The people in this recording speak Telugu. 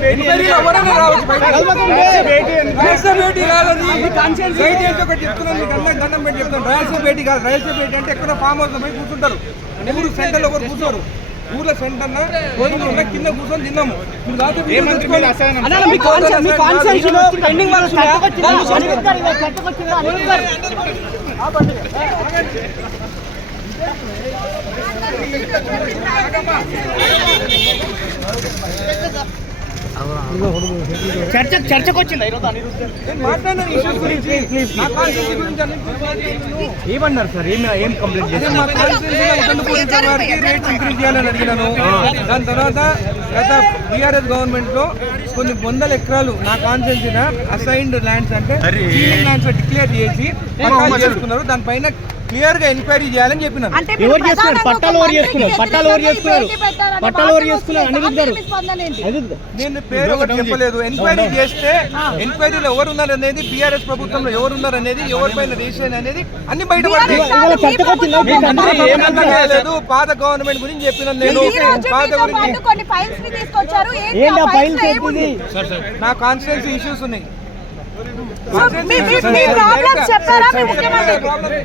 భేటీ కాదని బయట ఏంటో ఒకటి చెప్తున్నాను మీకు అందరికి దండం పెట్టి చెప్తాను రహస్య భేటీ కాదు రహస్య భేటీ అంటే ఎక్కడ ఫామ్ హౌస్ పోయి కూర్చుంటారు ఊరు సెంటర్లో ఒకరు కూర్చోరు ఊర్లో సెంటర్ ఉన్న కింద కూర్చొని తిన్నాము మీరు అన్నిటి గురించి మాట్లాడుతున్నాను. ఏమన్నారు సార్? ఏం ఏం కంప్లైంట్ అడిగినాను. దాని తర్వాత గత బీఆర్ఎస్ గవర్నమెంట్లో కొన్ని వందల ఎకరాలు నా కాన్స్టిట్యూన్సీ అసైన్డ్ ల్యాండ్స్ అంటే ల్యాండ్స్ డిక్లేర్ చేసి చేసుకున్నారు. దానిపైన క్లియర్గా ఎంక్వైరీ చేయాలని చెప్పినాను ఎవరు చేస్తున్నారు? పట్టాలు ఎవరు చేస్తున్నారు? పట్టాలు ఎవరు చేస్తున్నారు? పట్టాలు ఎవరు చేస్తున్నారు? అనిరుద్ధ నేను పేరు ఒకటి చెప్పలేదు. ఎంక్వైరీ చేస్తే ఎంక్వైరీలో ఎవరు ఉన్నారు అనేది బీఆర్ఎస్ ప్రభుత్వంలో ఎవరు ఉన్నారు అనేది ఎవరిపైన రిజిస్ట్రేషన్ అనేది అన్ని కాలేదు పాత గవర్నమెంట్ గురించి చెప్పినాను నేను. పాత గురించి. ని కాన్స్టిట్యూన్సీ ఇష్యూస్ ఉన్నాయి. ప్రాబ్లమ్స్ చెప్పారా? ముఖ్యమంత్రి